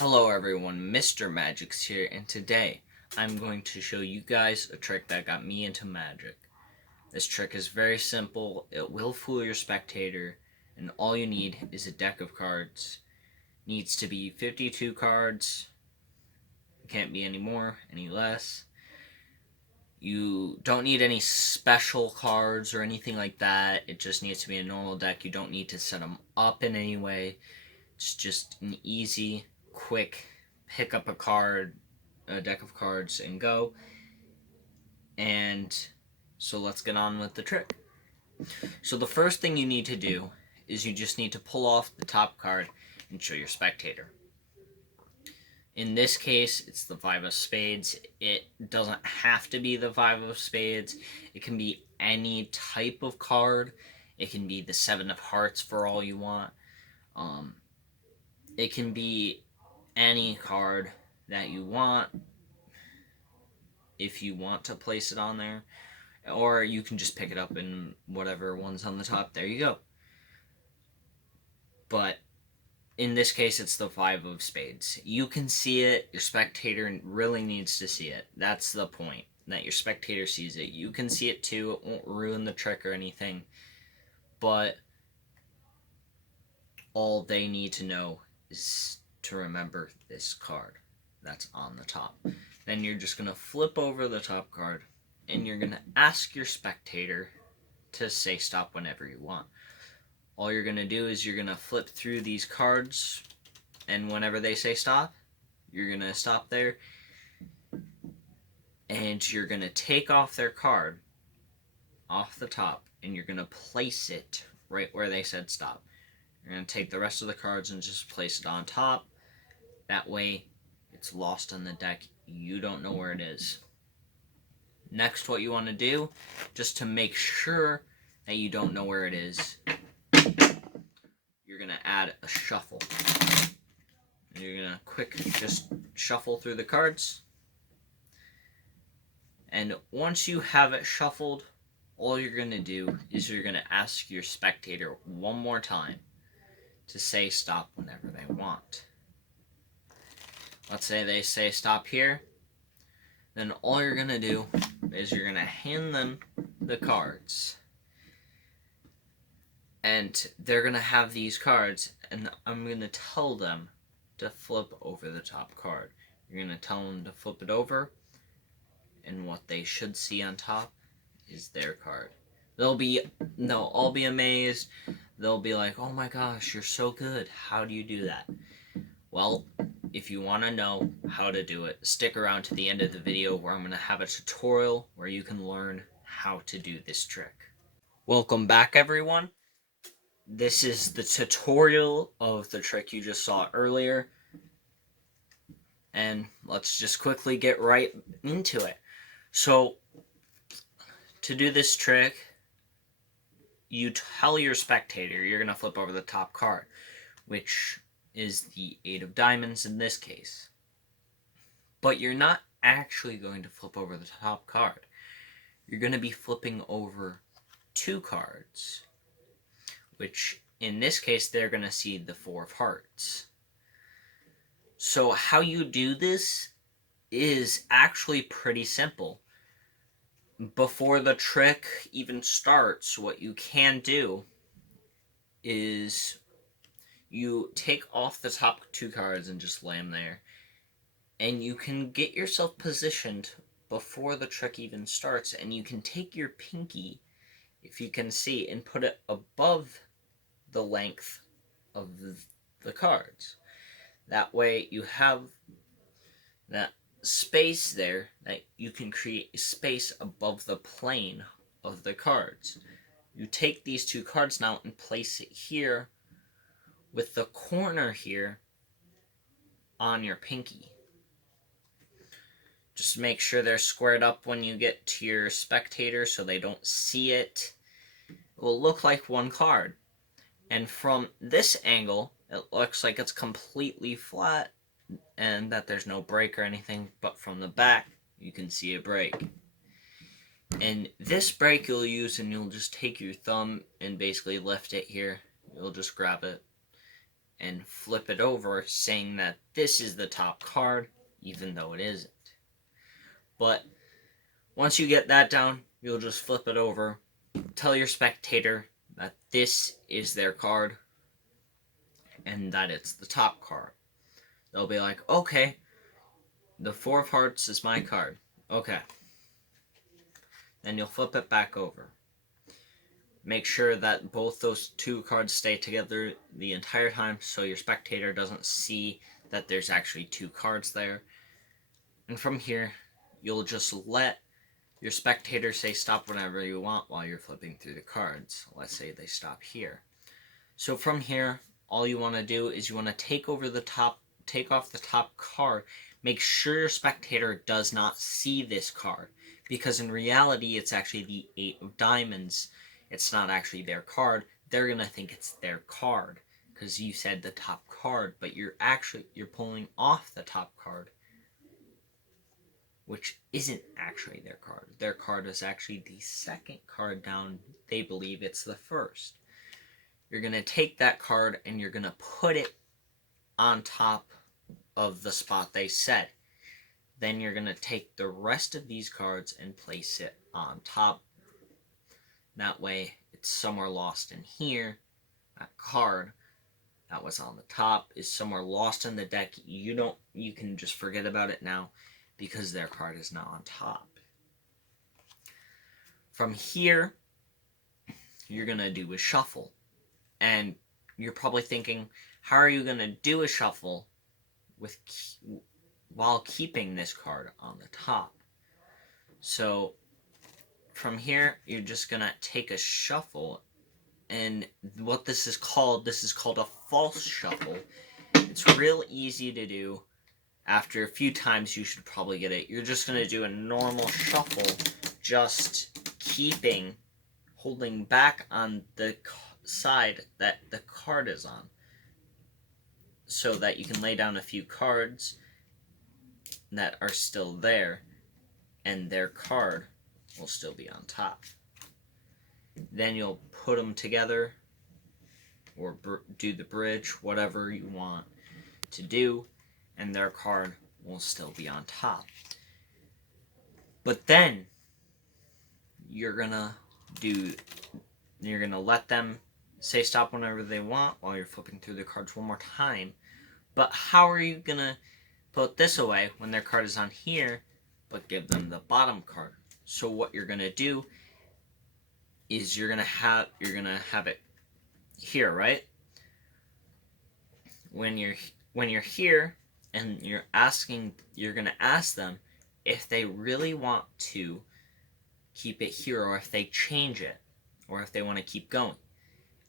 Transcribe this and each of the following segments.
Hello everyone, Mr. Magic's here, and today I'm going to show you guys a trick that got me into Magic. This trick is very simple, it will fool your spectator, and all you need is a deck of cards. Needs to be 52 cards, can't be any more, any less. You don't need any special cards or anything like that, it just needs to be a normal deck. You don't need to set them up in any way. It's just an easy, quick, pick up a deck of cards, and go. And so let's get on with the trick. So the first thing you need to do is you just need to pull off the top card and show your spectator. In this case, it's the Five of Spades. It doesn't have to be the Five of Spades. It can be any type of card. It can be the Seven of Hearts for all you want. It can be any card that you want if you want to place it on there, or you can just pick it up in whatever one's on the top. There you go. But in this case, it's the Five of Spades. You can see it. Your spectator really needs to see it. That's the point, that your spectator sees it. You can see it too. It won't ruin the trick or anything. But all they need to know is to remember this card that's on the top. Then you're just going to flip over the top card, and you're going to ask your spectator to say stop whenever you want. All you're going to do is you're going to flip through these cards, and whenever they say stop, you're going to stop there, and you're going to take off their card off the top, and you're going to place it right where they said stop. You're going to take the rest of the cards and just place it on top. That way, it's lost on the deck. You don't know where it is. Next, what you want to do, just to make sure that you don't know where it is, you're going to add a shuffle. You're going to just shuffle through the cards. And once you have it shuffled, all you're going to do is you're going to ask your spectator one more time to say stop whenever they want. Let's say they say stop here. Then all you're going to do is you're going to hand them the cards. And they're going to have these cards, and I'm going to tell them to flip over the top card. You're going to tell them to flip it over, and what they should see on top is their card. They'll all be amazed. They'll be like, oh my gosh, you're so good. How do you do that? Well, if you want to know how to do it, stick around to the end of the video where I'm going to have a tutorial where you can learn how to do this trick. Welcome back, everyone. This is the tutorial of the trick you just saw earlier. And let's just quickly get right into it. So, to do this trick, you tell your spectator you're going to flip over the top card, which is the Eight of Diamonds in this case. But you're not actually going to flip over the top card. You're going to be flipping over two cards, which in this case they're going to see the Four of Hearts. So how you do this is actually pretty simple. Before the trick even starts, what you can do is you take off the top two cards and just lay them there. And you can get yourself positioned before the trick even starts, and you can take your pinky, if you can see, and put it above the length of the cards. That way you have that space there, that you can create a space above the plane of the cards. You take these two cards now and place it here with the corner here on your pinky. Just make sure they're squared up when you get to your spectator so they don't see it. It will look like one card. And from this angle, it looks like it's completely flat and that there's no break or anything, but from the back, you can see a break. And this break you'll use, and you'll just take your thumb and basically lift it here. You'll just grab it, and flip it over, saying that this is the top card, even though it isn't. But once you get that down, you'll just flip it over, tell your spectator that this is their card and that it's the top card. They'll be like, okay, the 4 of hearts is my card. Okay. Then you'll flip it back over. Make sure that both those 2 cards stay together the entire time so your spectator doesn't see that there's actually 2 cards there. And from here, you'll just let your spectator say stop whenever you want while you're flipping through the cards. Let's say they stop here. So from here, all you want to do is you want to take off the top card. Make sure your spectator does not see this card, because in reality it's actually the 8 of diamonds. It's not actually their card. They're gonna think it's their card because you said the top card, but you're pulling off the top card, which isn't actually their card. Their card is actually the second card down. They believe it's the first. You're gonna take that card and you're gonna put it on top of the spot they said. Then you're going to take the rest of these cards and place it on top. That way it's somewhere lost in here. That card that was on the top is somewhere lost in the deck. You can just forget about it now because their card is now on top. From here, you're going to do a shuffle. And you're probably thinking, how are you going to do a shuffle while keeping this card on the top? So from here, you're just gonna take a shuffle, and what this is called a false shuffle. It's real easy to do. After a few times, you should probably get it. You're just gonna do a normal shuffle, just holding back on the side that the card is on, so that you can lay down a few cards that are still there, and their card will still be on top. Then you'll put them together, or do the bridge, whatever you want to do, and their card will still be on top. But then you're gonna let them say stop whenever they want while you're flipping through the cards one more time. But how are you gonna put this away when their card is on here, but give them the bottom card? So what you're gonna do is you're gonna have it here, right? When you're here and you're gonna ask them if they really want to keep it here, or if they change it, or if they want to keep going.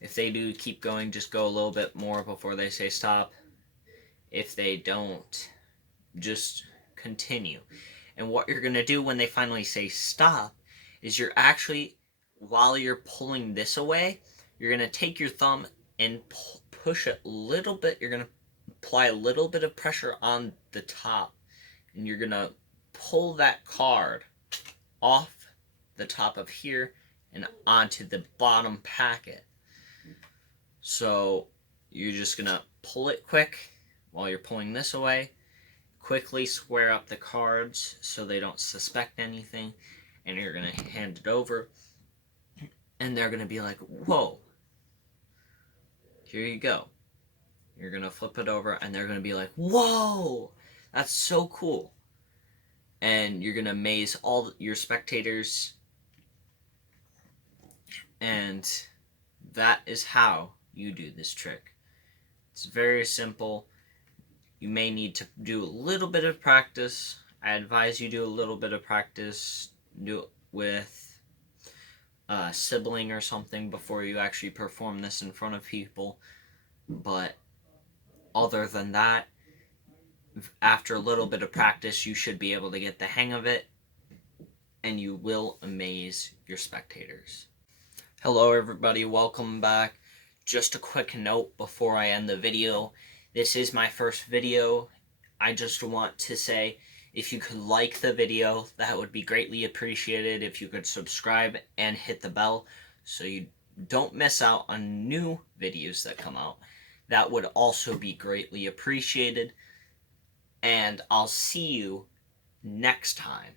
If they do keep going, just go a little bit more before they say stop. If they don't, just continue. And what you're going to do when they finally say stop is you're actually, while you're pulling this away, you're going to take your thumb and push it a little bit. You're going to apply a little bit of pressure on the top, and you're going to pull that card off the top of here and onto the bottom packet. So you're just going to pull it quick while you're pulling this away. Quickly square up the cards so they don't suspect anything, and you're going to hand it over, and they're going to be like, whoa, here you go. You're going to flip it over, and they're going to be like, whoa, that's so cool. And you're going to amaze all your spectators, and that is how you do this trick. It's very simple. You may need to do a little bit of practice. I advise you do a little bit of practice. Do it with a sibling or something before you actually perform this in front of people. But other than that, after a little bit of practice, you should be able to get the hang of it, and you will amaze your spectators. Hello everybody, welcome back. Just a quick note before I end the video. This is my first video. I just want to say, if you could like the video, that would be greatly appreciated. If you could subscribe and hit the bell so you don't miss out on new videos that come out. that would also be greatly appreciated. And I'll see you next time.